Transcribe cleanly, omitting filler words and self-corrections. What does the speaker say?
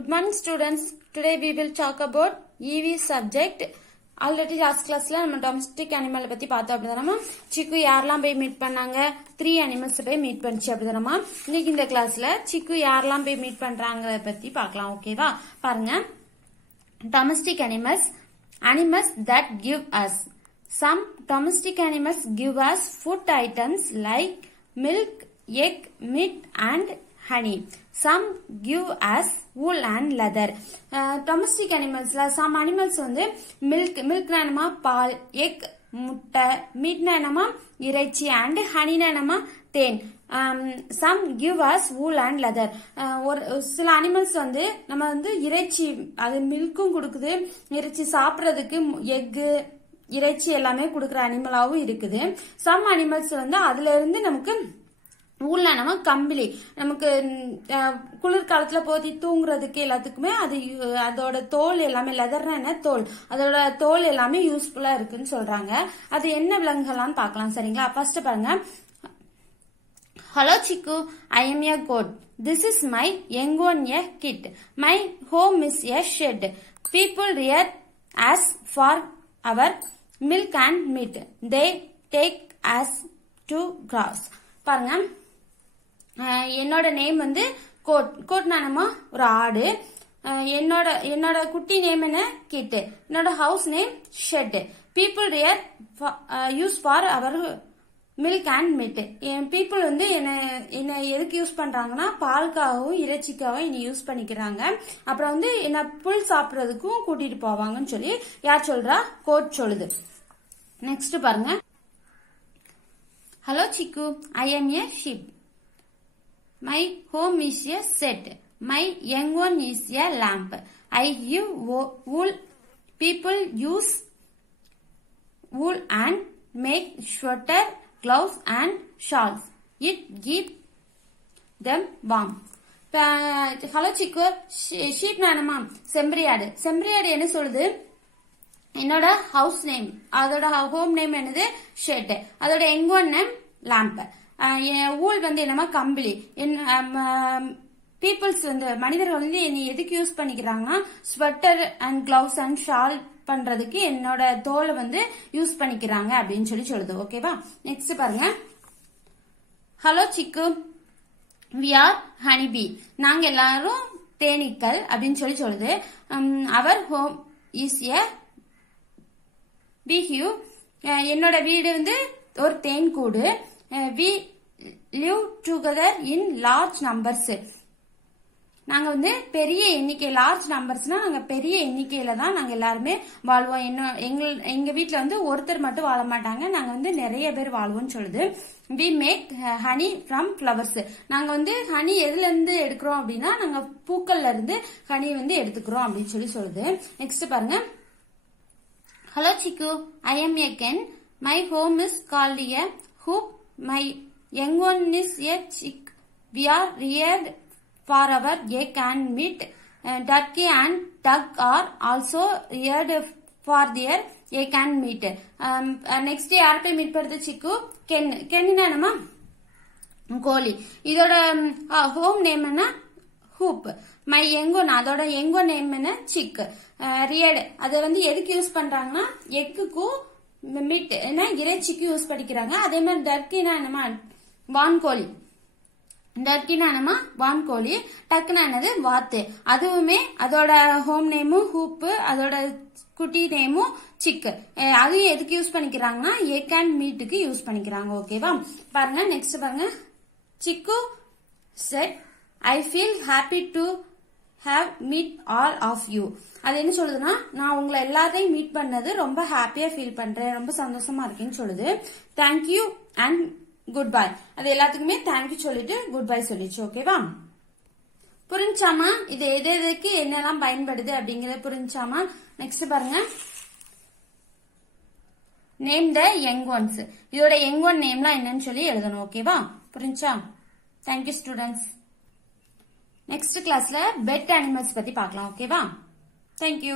Good morning students. Today we will talk about EV subject. Already last class la நம்ம domestic animal பத்தி பார்த்தோம் அப்படிதானமா. சிக்கு யாரெல்லாம் போய் மீட் பண்ணாங்க? 3 animals போய் மீட் பண்ணிச்சு அப்படிதானமா. இன்னைக்கு இந்த கிளாஸ்ல சிக்கு யாரெல்லாம் போய் மீட் பண்றாங்க பத்தி பார்க்கலாம். ஓகேவா? பாருங்க. Domestic animals that give us. Some domestic animals give us food items like milk, egg, meat and honey. Some give us wool and leather. Domestic animals la some animals வந்து milk na என்னமா பால், egg முட்டை, meat na என்னமா இறைச்சி and honey na என்னமா தேன். Some give us wool and leather. ஒரு சில animals வந்து நம்ம வந்து இறைச்சி அது மில்க்கும் கொடுக்குது, இறைச்சி சாப்பிட்றதுக்கு எக்கு இறைச்சி எல்லாமே கொடுக்குற அனிமலாவும் இருக்குது. சம் அனிமல்ஸ் வந்து அதுல இருந்து நமக்கு ஊர்ல நம்ம கம்பளி நமக்கு குளிர்காலத்துல போத்தி தூங்குறதுக்கு எல்லாத்துக்குமே அது அதோட தோல் எல்லாமே லெதர்னா என்ன தோல், அதோட தோல் எல்லாமே யூஸ்ஃபுல்லா இருக்குன்னு சொல்றாங்க. அது என்ன விலங்குகள்லாம் பார்க்கலாம். சரிங்களா? ஃபர்ஸ்ட் பாருங்க. Hello Chiku, I am a goat. This is my young one a kid. My home is a shed. People rear us for our milk and meat. They take us to grass. பாருங்க, என்னோட name வந்து code. கோட்னா நம்ம ஒரு ஆடு. என்னோட குட்டி name என்ன kid. என்னோட house name shed. People rear use for our milk and meat. People வந்து என்ன எதுக்கு யூஸ் பண்றாங்கன்னா பால்காகவும் இறைச்சிக்காகவும் என்ன யூஸ் பண்ணிக்கிறாங்க. அப்புறம் வந்து என்ன புல் சாப்பிட்றதுக்கும் கூட்டிட்டு போவாங்கன்னு சொல்லி யார் சொல்றா? கோட் சொல்லுது. நெக்ஸ்ட் பாருங்க. ஹலோ சிக்கு, I M A sheep. My home is a set. My young one is a lamp. I give wool. People use wool and make sweater, gloves and shawls. It keeps them warm. Hello Chikku, sheep நானமா செம்பரியாடு. செம்பரியாடு என்ன சொல்லுது? என்னோட house name, அதோட home name என்னது? Shed. அதோட young one name lamb. Wool வந்து என்னமா கம்பளி. பீப்புள்ஸ் வந்து மனிதர்கள் வந்து என்னை எதுக்கு யூஸ் பண்ணிக்கிறாங்கன்னா sweater and gloves and shawl பண்றதுக்கு என்னோட தோலை வந்து யூஸ் பண்ணிக்கிறாங்க அப்படின்னு சொல்லி சொல்லுது. ஓகேவா? நெக்ஸ்ட் பாருங்க. ஹலோ சிக்கு, வி ஆர் ஹனிபி. நாங்க எல்லாரும் தேனீக்கள் அப்படின்னு சொல்லி சொல்லுது. அவர் ஹோம் இஸ் எ பீஹியூ. என்னோட வீடு வந்து ஒரு தேன் கூடு. We live together in large numbers. நாங்க வந்து பெரிய எண்ணிக்கை, லார்ஜ் நம்பர்ஸ்னா நாங்க பெரிய எண்ணிக்கையில தான் நாங்க எல்லாருமே வாழ்வோம். எங்க வீட்டுல வந்து ஒருத்தர் மட்டும் வாழ மாட்டாங்க, நாங்க வந்து நிறைய பேர் வாழ்வோம்னு சொல்லுது. We make honey from flowers. நாங்க வந்து ஹனி எதுல இருந்து எடுக்கிறோம் அப்படின்னா நாங்க பூக்கள்ல இருந்து ஹனி வந்து எடுத்துக்கிறோம் அப்படின்னு சொல்லி சொல்லுது. நெக்ஸ்ட் பாருங்க. ஹலோ சிக்கு, I am a hen. My home is called a hoop. My young one is a chick. We are reared for our egg and meat. Turkey and duck are also reared for their egg and meat. Next யார் போய் meet பண்றது? சிக்கு Ken. கென்னா என்னமா கோழி. இதோட home name என்ன? Hoop. My எங்கோன், அதோட எங்கோ நேம் என்ன? சிக். ரியர்டு அதை வந்து எதுக்கு யூஸ் பண்றாங்கன்னா எக்குக்கும் மீட் என்ன இறைச்சிக்கு யூஸ் பண்ணிக்கிறாங்க. அதே மாதிரி டர்க்கினா என்னமா வான்கோழி. டர்க்கினா என்னமா வான்கோழி. டக்குனா என்னது? வாத்து. அதுவுமே அதோட ஹோம் நேமும் ஹூப்பு, அதோட குட்டி நேமும் சிக்கு. அதையும் எதுக்கு யூஸ் பண்ணிக்கிறாங்கன்னா எக் அண்ட் மீட்டுக்கு யூஸ் பண்ணிக்கிறாங்க. ஓகேவா? பாருங்க. நெக்ஸ்ட் பாருங்க. சிக்கு set, I feel happy to have meet all of you. அது என்ன சொல்லுதுன்னா நான் உங்களை எல்லாத்தையும் மீட் பண்ணது ரொம்ப ஹாப்பியா ஃபீல் பண்றேன், ரொம்ப சந்தோஷமா இருக்கேன்னு சொல்லுது. Thank you and good bye. அது எல்லாத்துக்குமே தேங்க்யூ சொல்லிட்டு குட் பை சொல்லிச்சு. ஓகேவா? புரிஞ்சாமா? இது எதுக்கு என்னெல்லாம் பயன்படுது அப்படிங்கறத புரிஞ்சாமா? நெக்ஸ்ட் பாருங்க. Name the young once. இதோட யங் ஒன் நேம்லாம் என்னன்னு சொல்லி எழுதணும். ஓகேவா? புரிஞ்சா? Thank you students. நெக்ஸ்ட் கிளாஸ்ல பெட் அனிமல்ஸ் பத்தி பார்க்கலாம். ஓகேவா? தேங்க்யூ.